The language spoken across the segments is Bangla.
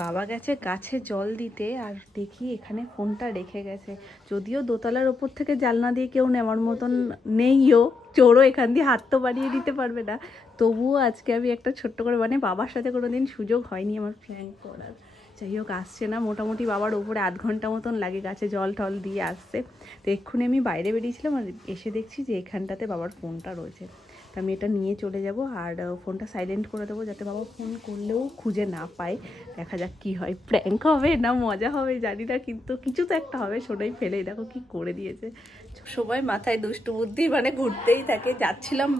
বাবা গেছে গাছে জল দিতে, আর দেখি এখানে ফোনটা রেখে গেছে। যদিও দোতলার ওপর থেকে জানলা দিয়ে কেউ নেওয়ার মতন নেইও, চোরও এখান দিয়ে হাত তো বাড়িয়ে দিতে পারবে না, তবুও আজকে আমি একটা ছোট্ট করে, মানে বাবার সাথে কোনোদিন সুযোগ হয়নি আমার প্র্যাঙ্ক করার। যাই হোক, আসছে না, মোটামুটি বাবার ওপরে আধ ঘন্টা মতন লাগে গাছে জল টল দিয়ে আসতে। তো এক্ষুনি আমি বাইরে বেরিয়েছিলাম, আর এসে দেখছি যে এখানটাতে বাবার ফোনটা রয়েছে। তো আমি এটা নিয়ে চলে যাব, আর ফোনটা সাইলেন্ট করে দেবো যাতে বাবা ফোন করলেও খুঁজে না পায়। দেখা যাক কি হয়, প্র্যাঙ্ক হবে না মজা হবে জানি না, কিন্তু কিছু তো একটা হবে। সোনাই ফেলেই দেখো কি করে দিয়েছে। সবাই মাথায় দুষ্টু বুদ্ধি মানে ঘুরতেই থাকে। যাচ্ছিলাম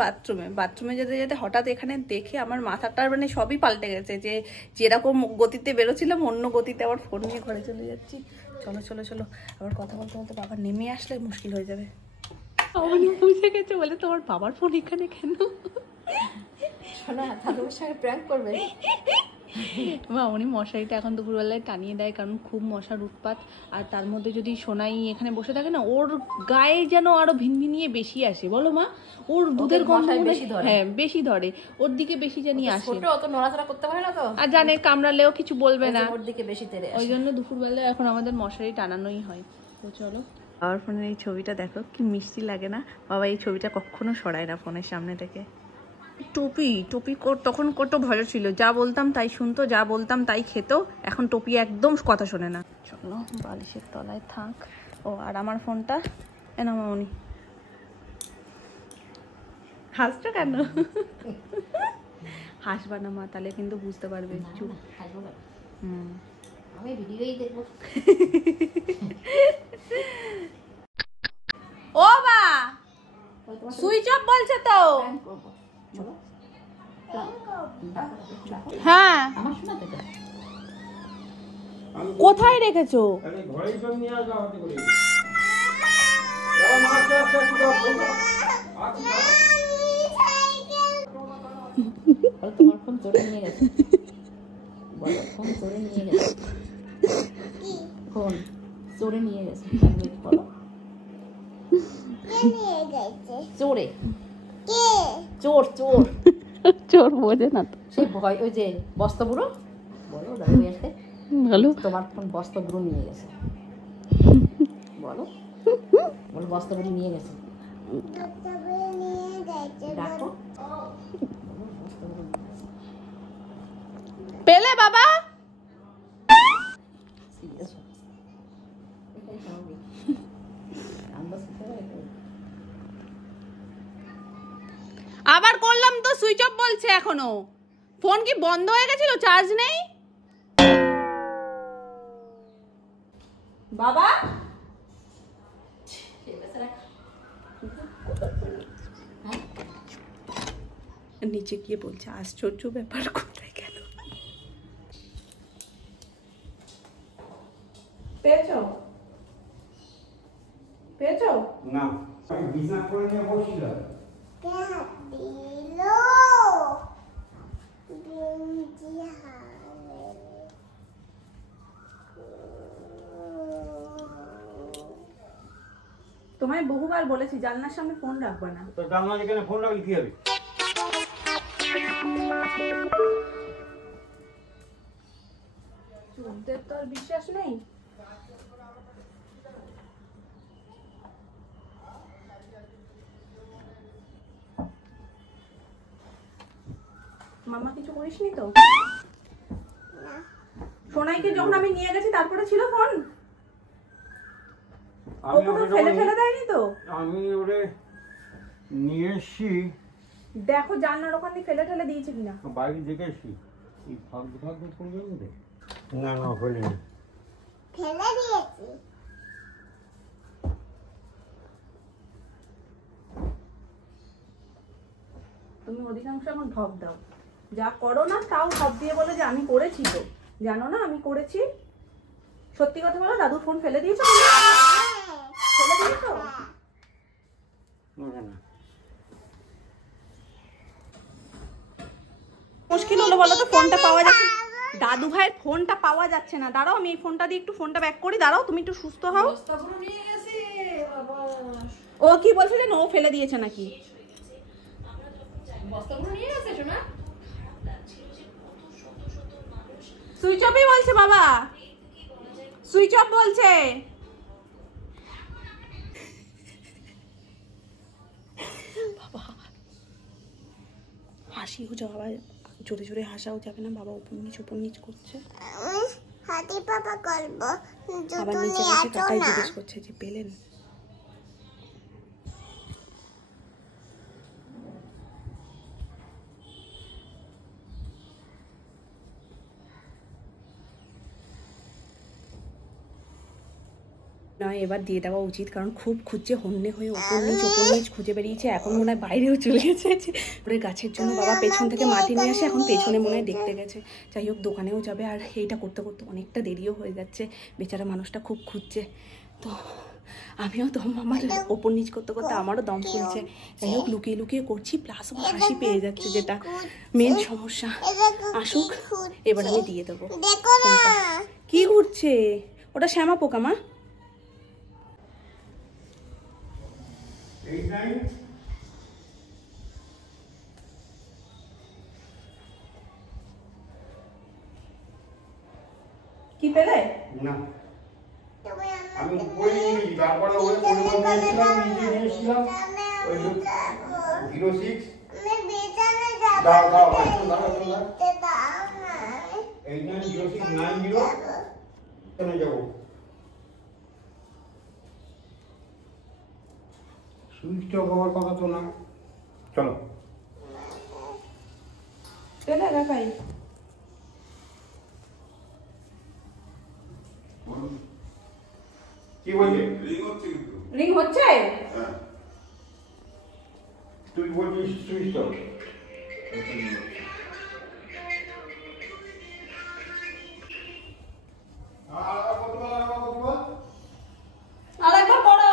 বাথরুমে যেতে যেতে হঠাৎ এখানে দেখে আমার মাথাটা মানে সবই পাল্টে গেছে, যে যেরকম গতিতে বেরোছিলাম অন্য গতিতে আবার ফোন নিয়ে ঘরে চলে যাচ্ছি। চলো চলো চলো, আবার কথা বলতে বলতে বাবা নেমে আসলে মুশকিল হয়ে যাবে। উনি বুঝে গেছে, বলে তোমার বাবার ফোন এখানে কেন? শোনা দাদুর সঙ্গে প্র্যাঙ্ক করবে। মা উনি মশারিটা এখন দুপুরবেলায় টানিয়ে দেয়, কারণ খুব মশার উৎপাত। আর তার মধ্যে যদি সোনাই এখানে বসে থাকে না, ওর গায়ে যেন আরো ভিনভিনিয়ে বেশি আসে। বলো মা, ওর দুধের গন্ধ হ্যাঁ বেশি ধরে, ওর দিকে বেশি জানি আসে। অত নড়াচড়া করতে পারে না তো, আর জানে কামড়ালেও কিছু বলবে না, ওর দিকে বেশি তেড়ে আসে। ওই জন্য দুপুরবেলায় এখন আমাদের মশারি টানানোই হয়। তো চলো, বাবার ফোনের এই ছবিটা দেখো কি মিষ্টি লাগে না? বাবা এই ছবিটা কখনো সরায় না ফোনের সামনে থেকে। টপি তখন কত ভালো ছিল, যা বলতাম তাই শুনতো, যা বলতাম তাই খেত। এখন টপি একদম কথা শোনে না। চলো বালিশের তলায় থাক। ও আর আমার ফোনটা এনা মামনি। হাসছো কেন? হাসবা না মা, তাহলে কিন্তু বুঝতে পারবে। চুপ। আমি ভিডিওই দেখবো। ও বা সুইচ অফ বলছে তো। হ্যাঁ কোথায় রেখেছো? তোমার ফোন চোরে নিয়ে গেছে। বলো ফোন চোরে নিয়ে গেছে। ফোন চোরে নিয়ে গেছে। বলো চোরে। চোর চোর চোর বোঝে না তো, সেই ভয়। ওই যে বস্তা বুড়ো, বলো দাদু আসতে বলো তোমার ফোন বস্তা বুড়ো নিয়ে গেছে। বলো বলো বস্তা বুড়ি নিয়ে গেছে। ডাকো পেলে বাবা? আবার করলাম তো সুইচ অফ বলছে এখনো। ফোন কি বন্ধ হয়ে গেছিল, চার্জ নেই? বাবা নিচে গিয়ে বলছে আশ্চর্য ব্যাপার, কোথায় গেল? পেয়েছো পেয়েছো না, আমি বিছানা করে নিয়ে বসছিলাম। তোমায় বহুবার বলেছি জানলার সামনে ফোন রাখবা না। তো জানলার এখানে ফোন রাখলে কি হবে? চোরদের তো আর বিশ্বাস নেই। মামা কিছু করিসনি তো? সোনাইকে যখন আমি নিয়ে গেছি তারপরে ছিল ফোন? ফেলে দেয়নি তো? আমি ওরে নিয়ে এসছি। দেখো জানলার ওখানে ফেলে দিয়েছে কিনা। বাইরে দেখে এসছি। এই ফাঁক ফোন করবে না না ফেলে দিয়েছি। তুমি অধিকাংশ এখন ঢপ দাও, যা করো না তাও ঢপ দিয়ে বলে যে আমি করেছি। তো জানো না আমি করেছি। সত্যি কথা বলো, দাদু ফোন ফেলে দিয়েছো? ফেলে দিয়েছো? মুশকিল হলো বলো তো, ফোনটা পাওয়া যাচ্ছে, দাদু ভাইয়ের ফোনটা পাওয়া যাচ্ছে না। দাঁড়াও আমি এই ফোনটা দিয়ে একটু ফোনটা ব্যাক করি, দাঁড়াও তুমি একটু সুস্থ হও। ও কি বলছে যে ও ফেলে দিয়েছে নাকি? সুইচ অফই বলছে বাবা, সুইচ অফ বলছে। বাবা হাসিও যাওয়া, জোরে জোরে হাসাও যাবে না, বাবা উপর নিচ করছে। হাতি পাপা করব, আবার নিচে বসে কাকাই জিজ্ঞেস করছে যে পেলেন। না এবার দিয়ে দেওয়া উচিত, কারণ খুব খুঁজছে, হন্যে হয়ে ওপর নিচ খুঁজে বেরিয়েছে। এখন মনে হয় বাইরেও চলে গেছে ওপরে গাছের জন্য। বাবা পেছন থেকে মাটি নিয়ে আসে, এখন পেছনে মনে হয় দেখতে গেছে। যাই হোক দোকানেও যাবে, আর এইটা করতে করতে অনেকটা দেরিও হয়ে যাচ্ছে। বেচারা মানুষটা খুব খুঁজছে, তো আমিও দম, আমার ওপর নিচ করতে করতে আমারও দম ফুলছে। যাই হোক লুকিয়ে লুকিয়ে করছি, প্লাস আমার হাসি পেয়ে যাচ্ছে, যেটা মেন সমস্যা। আসুক এবার আমি দিয়ে দেবো। কি ঘুরছে ওটা? শ্যামা পোকা মা। কি পেলে না আমি উপরে নিয়েছি, তারপরে ওই পরিমাণ নিয়েছিলাম, নিচে নিয়েছিলাম ওই 06 দাও দাও দাও 890690 কেন যাবো? সুইচ অফ হওয়ার কথা তো না। চলো পেলে কাকাই? কি বললি? রিং হচ্ছে? তুই বলছিস সুইচ অফ। আরেকবার করো।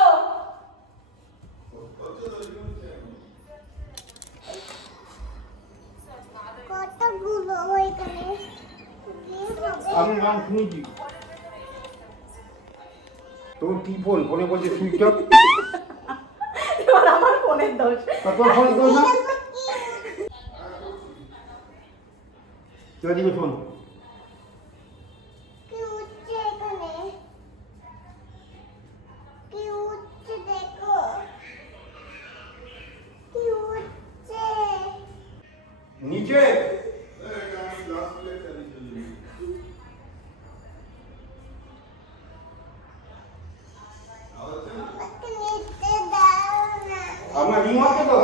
কতগুলো ওইখানে আমি নাম শুনেছি। তোর কি ফোন? ফোনে বলছে সুইচ অফ। এবার আমার ফোনের দোষ। তোর ফোনের দোষ না? তুই এদিকে শোন। কি উঠছে এখানে? কি উঠছে দেখো, কি উঠছে নিচে আমাকে নিতে দাও না। আমার রিং আছে তো।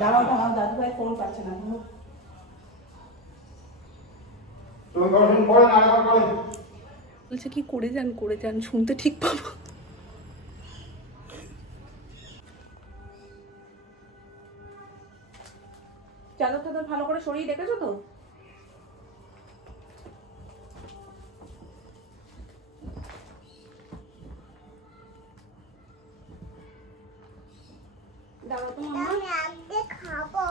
দাঁড়াও দাঁড়াও, দাদু ভাই ফোন পাচ্ছে না। তুমি দর্শন করেন, আরেকবার করেন। বলছে কি করে যান শুনতে ঠিক পাবো। চাদর টাদর ভালো করে সরিয়ে দেখেছো তো? দাঁড়াও তো মাম্মা। আমি আগে খাবো।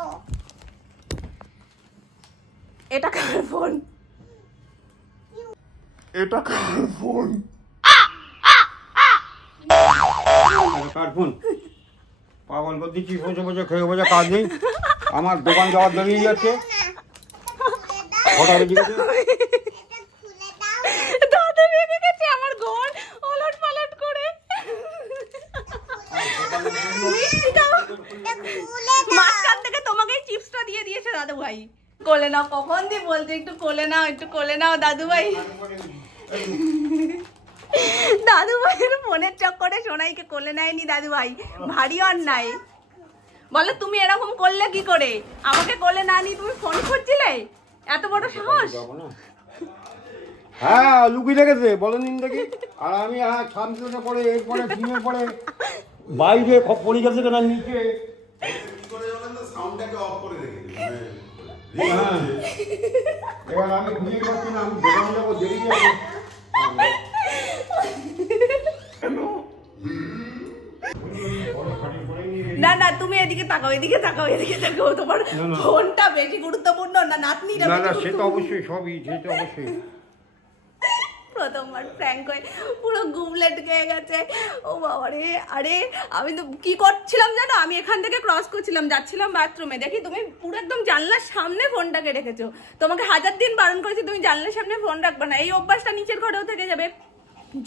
এটা কার ফোন? এটা কার ফোন? কার ফোন? পাগল করে দিচ্ছি, বসে বসে খেয়ে বসে কাজ নেই। আমার দোকান যাওয়ার দাঁড়িয়ে যাচ্ছে। হঠাৎ জিজ্ঞেস এটা খুলে দাও না। দাদু রেগে গেছে আমার ঘর ওলট পালট করে। মিষ্টি দাও। এটা খুলে দাও। মাঝখান থেকে তোমাকেই চিপসটা দিয়ে দিয়েছে দাদু ভাই। কোলে নাও, কখন দিয়ে বলছে একটু কোলে নাও, একটু কোলে নাও দাদু ভাই। দাদু ভাইয়ের ফোনের চক্করে সোনাইকে কোলে নেয়নি দাদু ভাই, ভারী অন্যায়। বলো তুমি এরকম করলে কি করে? আমাকে কোলে না নিয়ে তুমি ফোন খুঁজছিলে? এত বড় সাহস! হ্যাঁ লুকিয়ে রেখেছে, বলেন দেখি। আর আমি সামনে পড়ে এরপরে ফিমের পরে বাইরে পড়ে গেছে কেন নিচে। হ্যাঁ এবার আমি খুঁজে পাচ্ছি না, আমি দোকানে যাবো, দেরি যাবো। না না তুমি এদিকে তাকাও, এদিকে তাকাও, এদিকে তাকাও। তোমার ফোনটা বেশি গুরুত্বপূর্ণ না নাতনিটা? না না সে তো অবশ্যই, সবই সে তো অবশ্যই। প্রথমবার প্র্যাঙ্ক হয়ে পুরো গুমলেট খেয়ে গেছে। ও বাবা রে, আরে আমি তো কি করছিলাম জানো, আমি এখান থেকে ক্রস করছিলাম, যাচ্ছিলাম বাথরুমে, দেখি তুমি পুরো একদম জানলার সামনে ফোনটাকে রেখেছো। তোমাকে 1000 দিন বারণ করেছি তুমি জানলার সামনে ফোন রাখবে না, এই অভ্যাসটা নিচের ঘরেও থেকে যাবে।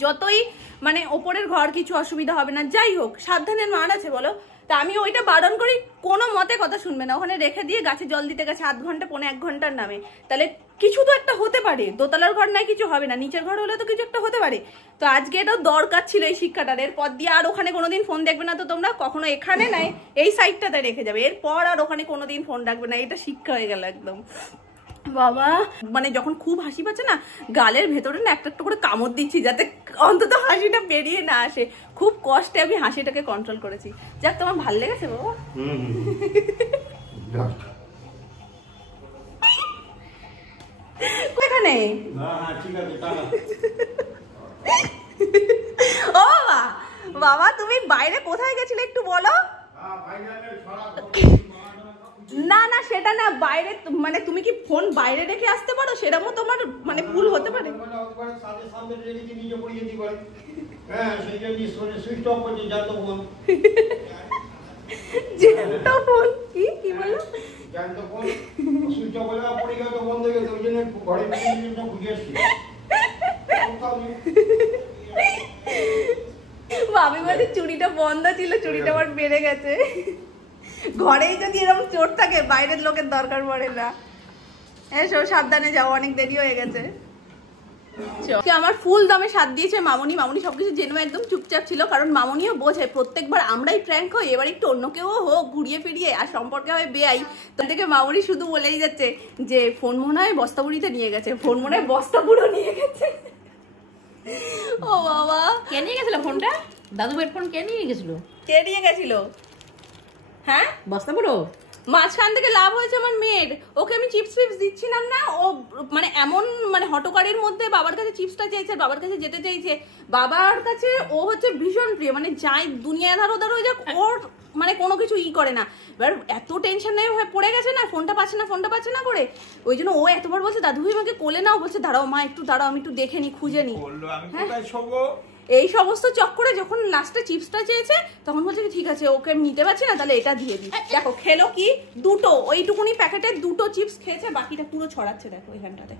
যতই মানে ওপরের ঘর কিছু অসুবিধা হবে না, যাই হোক সাবধানের মান আছে বলো। তা আমি ওইটা বারণ করি, কোনো মতে কথা শুনবে না, ওখানে রেখে দিয়ে গাছে জল দিতে গেছে 0.5 ঘন্টা 1.5 ঘন্টার নামে। তাহলে কিছু তো একটা হতে পারে, দোতলার ঘর নাই কিছু হবে না, নিচের ঘর হলে তো কিছু একটা হতে পারে। তো আজকে এটাও দরকার ছিল এই শিক্ষাটার, এরপর দিয়ে আর ওখানে কোনোদিন ফোন দেখবে না তো তোমরা, কখনো এখানে নাই এই সাইডটাতে রেখে যাবে, এরপর আর ওখানে কোনোদিন ফোন রাখবে না, এটা শিক্ষা হয়ে গেল একদম। বাবা মানে যখন খুব হাসি পাচ্ছে না, গালের ভেতরে না একটা একটা করে কামড় দিচ্ছি যাতে অন্তত হাসিটা বেরিয়ে না আসে। খুব কষ্টে আমি হাসিটাকে কন্ট্রোল করেছি। যাক, তোমার ভালো লেগেছে বাবা? এখানে ও বাবা, বাবা তুমি বাইরে কোথায় গেছিলে একটু বলো। না না সেটা না, বাইরে মানে তুমি কি ফোন বাইরে রেখে আসতে পারো, সেরকমও তোমার মানে ভুল হতে পারে। কি বলো? ভাবি বলে চুরিটা বন্ধ ছিল, চুরিটা আবার বেড়ে গেছে। ঘরেই যদি এরকম চোর থাকে বাইরের লোকের দরকার পড়ে না। এসো সাবধানে যাও, অনেক দেরি হয়ে গেছে। আমার ফুল দমে সাথ দিয়েছে মামনি। মামনি সবকিছু জেনে একদম চুপচাপ ছিল, কারণ মামনিও বোঝে প্রত্যেকবার আমরাই প্র্যাঙ্ক হই, এবার একটু অন্য কেউ হোক ঘুরিয়ে ফিরিয়ে, আর সম্পর্কে হয় বেআই। তো থেকে মামনি শুধু বলেই যাচ্ছে যে ফোন মনে হয় বস্তাবুড়িতে নিয়ে গেছে, ফোন মনে হয় বস্তাবুড়ো নিয়ে গেছে। ও বাবা, কে নিয়ে গেছিল ফোনটা? দাদু ভাইয়ের ফোন কে নিয়ে গেছিল? কে নিয়ে গেছিল? হ্যাঁ বস্তা পুরো মাঝখান থেকে লাভ হয়েছে আমার মেয়ের, ওকে আমি চিপস ফিপস দিচ্ছিলাম না, ও মানে এমন মানে হটকারের মধ্যে বাবার কাছে চিপসটা চেয়েছে, বাবার কাছে যেতে চাইছে। বাবার কাছে ও হচ্ছে ভীষণ প্রিয়, মানে যাই দুনিয়া ধার ওধার হয়ে যাক ওর মানে কোনো কিছু ই করে না। এবার এত টেনশনে হয়ে পড়ে গেছে না, ফোনটা পাচ্ছে না করে, ওই জন্য ও এতবার বলছে দাদু ভাই আমাকে কোলে নাও, বলছে দাঁড়াও মা একটু দাঁড়াও আমি একটু দেখে নি খুঁজে নি। এই সমস্ত চক্করে যখন লাস্টে চিপসটা চেয়েছে তখন বলছে ঠিক আছে ওকে আমি নিতে পারছি না, তাহলে এটা দিয়ে দিই। দেখো খেলো কি, দুটো ওইটুকুনি প্যাকেটে 2টো চিপস খেয়েছে, বাকিটা পুরো ছড়াচ্ছে দেখো এখানটাতে।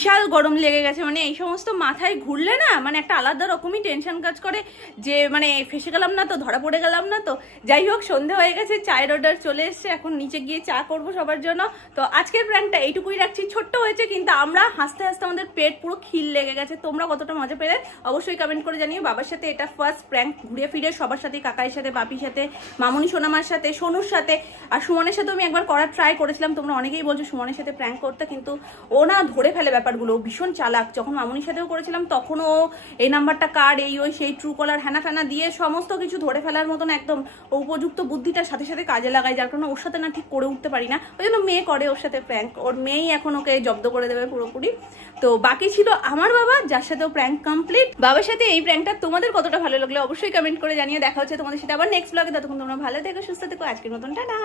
বিশাল গরম লেগে গেছে, মানে এই সমস্ত মাথায় ঘুরলে না মানে একটা আলাদা রকমই টেনশন কাজ করে, যে মানে ফেসে গেলাম না তো, ধরা পড়ে গেলাম না তো। যাই হোক সন্ধে হয়ে গেছে, চায়ের অর্ডার চলে এসছে, এখন নিচে গিয়ে চা করবো সবার জন্য। তো আজকের প্র্যাঙ্কটা এইটুকুই রাখছি, ছোট্ট হয়েছে কিন্তু আমরা হাসতে হাসতে আমাদের পেট পুরো খিল লেগে গেছে। তোমরা কতটা মজা পেলে অবশ্যই কমেন্ট করে জানিও। বাবার সাথে এটা ফার্স্ট প্র্যাঙ্ক, ঘুরে ফিরে সবার সাথে, কাকাইয়ের সাথে, বাপির সাথে, মামনি সোনামার সাথে, সোনুর সাথে, আর সুমনের সাথেও আমি একবার করার ট্রাই করেছিলাম। তোমরা অনেকেই বলছো সুমনের সাথে প্র্যাঙ্ক করতে, কিন্তু ও না ধরে ফেলে ব্যাপারগুলো, ভীষণ চালাক। যখন মামনির সাথেও করেছিলাম তখনও এই নাম্বারটা কার, এই ওই সেই ট্রু কলার হ্যানা ফ্যানা দিয়ে সমস্ত কিছু ধরে ফেলার মতন একদম উপযুক্ত বুদ্ধিটার সাথে সাথে কাজে লাগায়, যার কারণে ওর সাথে না ঠিক করে উঠতে পারি না। ওই জন্য মেয়ে করে ওর সাথে প্র্যাঙ্ক, ওর মেয়েই এখন ওকে জব্দ করে দেবে পুরোপুরি। তো বাকি ছিল আমার বাবা, যার সাথেও প্র্যাঙ্ক কমপ্লিট। বাবার সাথে এই প্র্যাঙ্কটা তোমাদের কতটা ভালো লাগলো অবশ্যই কমেন্ট করে জানিয়ে। দেখা হচ্ছে তোমাদের সাথে আবার নেক্সট ব্লগে, ততক্ষণ তোমরা ভালো থেকো, সুস্থ থেকো। আজকের মতন টাটা।